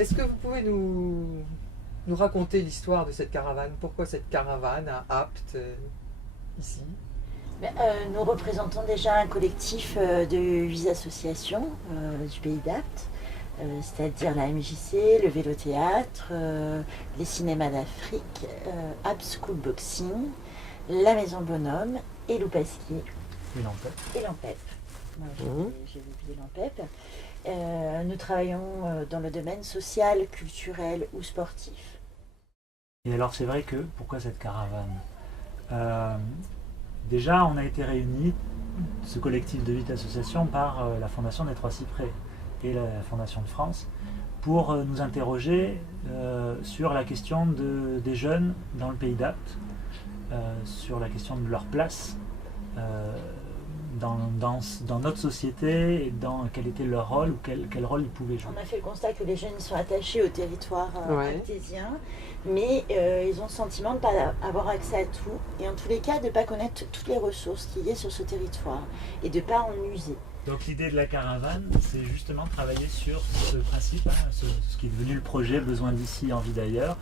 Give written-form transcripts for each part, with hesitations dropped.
Est-ce que vous pouvez nous raconter l'histoire de cette caravane? Pourquoi cette caravane à Apt ici? Nous représentons déjà un collectif de 8 associations du pays d'Apt, c'est-à-dire la MJC, le Vélo-Théâtre, les cinémas d'Afrique, Apt School Boxing, la Maison Bonhomme et Loupasquier. Et l'Ampep. J'ai oublié l'Ampep. Nous travaillons dans le domaine social, culturel ou sportif. Et alors c'est vrai que, pourquoi cette caravane? Déjà, on a été réunis, ce collectif de 8 associations, par la Fondation des Trois Cyprès et la Fondation de France, pour nous interroger sur la question des jeunes dans le pays d'Apt, sur la question de leur place dans notre société, et dans quel était leur rôle, ou quel rôle ils pouvaient jouer. On a fait le constat que les jeunes sont attachés au territoire aptésien, mais ils ont le sentiment de ne pas avoir accès à tout, et en tous les cas de ne pas connaître toutes les ressources qu'il y a sur ce territoire, et de ne pas en user. Donc l'idée de la caravane, c'est justement de travailler sur ce principe, ce qui est devenu le projet Besoin d'ici, envie d'ailleurs,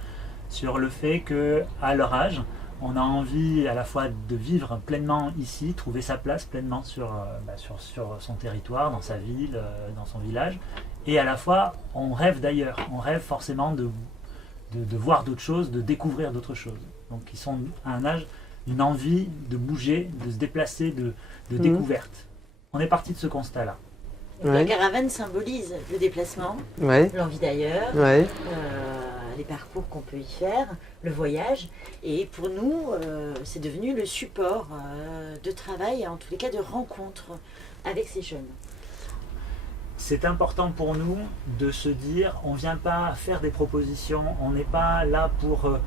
sur le fait qu'à leur âge, on a envie à la fois de vivre pleinement ici, trouver sa place pleinement sur son territoire, dans sa ville, dans son village, et à la fois on rêve d'ailleurs, on rêve forcément de voir d'autres choses, de découvrir d'autres choses. Donc ils sont à un âge, une envie de bouger, de se déplacer, de découverte. On est parti de ce constat-là. La caravane symbolise le déplacement, l'envie d'ailleurs, les parcours qu'on peut y faire, le voyage. Et pour nous, c'est devenu le support de travail, en tous les cas de rencontre avec ces jeunes. C'est important pour nous de se dire, on ne vient pas faire des propositions, on n'est pas là pour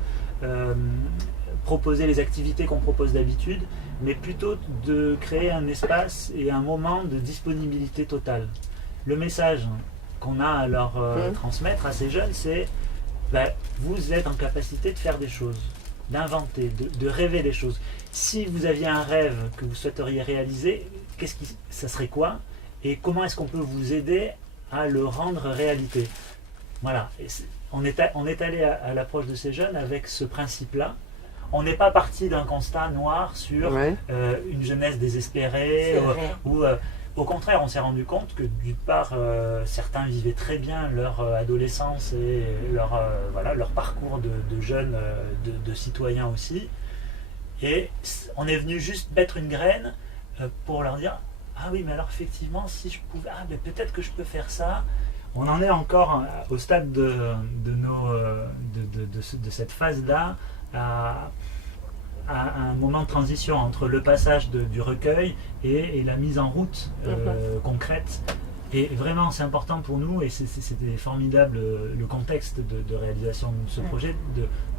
proposer les activités qu'on propose d'habitude, mais plutôt de créer un espace et un moment de disponibilité totale. Le message qu'on a à leur transmettre à ces jeunes, c'est vous êtes en capacité de faire des choses, d'inventer, de rêver des choses. Si vous aviez un rêve que vous souhaiteriez réaliser, ça serait quoi? Et comment est-ce qu'on peut vous aider à le rendre réalité? Voilà. Et on est allé à l'approche de ces jeunes avec ce principe-là. On n'est pas parti d'un constat noir sur une jeunesse désespérée ou au contraire, on s'est rendu compte que d'une part, certains vivaient très bien leur adolescence et leur parcours de jeunes, de citoyens aussi. Et on est venu juste mettre une graine pour leur dire « Ah oui, mais alors effectivement, si je pouvais... Ah, mais peut-être que je peux faire ça. » On en est encore au stade de cette phase-là, à un moment de transition entre le passage du recueil et la mise en route concrète. Et vraiment, c'est important pour nous, et c'était formidable le contexte de réalisation de ce projet,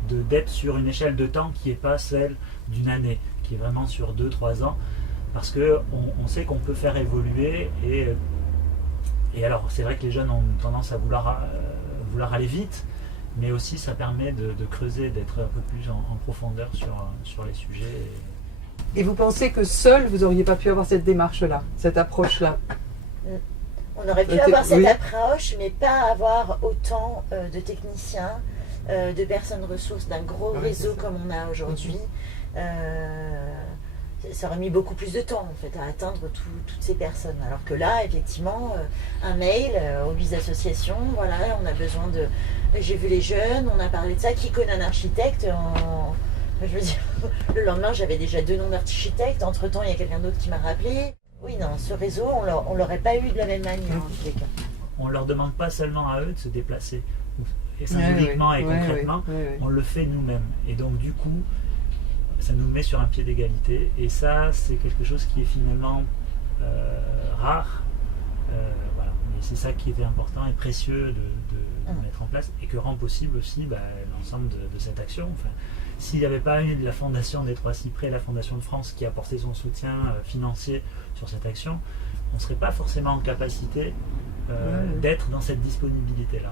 d'être sur une échelle de temps qui n'est pas celle d'une année, qui est vraiment sur 2-3 ans, parce qu'on sait qu'on peut faire évoluer, et alors c'est vrai que les jeunes ont tendance à vouloir aller vite, mais aussi ça permet de creuser, d'être un peu plus en profondeur sur les sujets. Et vous pensez que seul, vous n'auriez pas pu avoir cette démarche-là, cette approche-là? On aurait pu avoir cette approche, mais pas avoir autant de techniciens, de personnes ressources, d'un gros réseau comme on a aujourd'hui. Ça aurait mis beaucoup plus de temps en fait à atteindre toutes ces personnes. Alors que là, effectivement, un mail aux 8 associations, voilà, on a besoin de... J'ai vu les jeunes, on a parlé de ça, qui connaît un architecte je veux dire, le lendemain, j'avais déjà 2 noms d'architectes. Entre-temps, il y a quelqu'un d'autre qui m'a rappelé. Oui, non, ce réseau, on l'aurait pas eu de la même manière, en tous les cas. On ne leur demande pas seulement à eux de se déplacer, et symboliquement et concrètement, on le fait nous-mêmes. Et donc, du coup, ça nous met sur un pied d'égalité. Et ça, c'est quelque chose qui est finalement rare. Voilà. Mais c'est ça qui était important et précieux de mettre en place, et que rend possible aussi l'ensemble de cette action. Enfin, s'il n'y avait pas eu la Fondation des Trois Cyprès, la Fondation de France qui a apporté son soutien financier sur cette action, on ne serait pas forcément en capacité d'être dans cette disponibilité-là.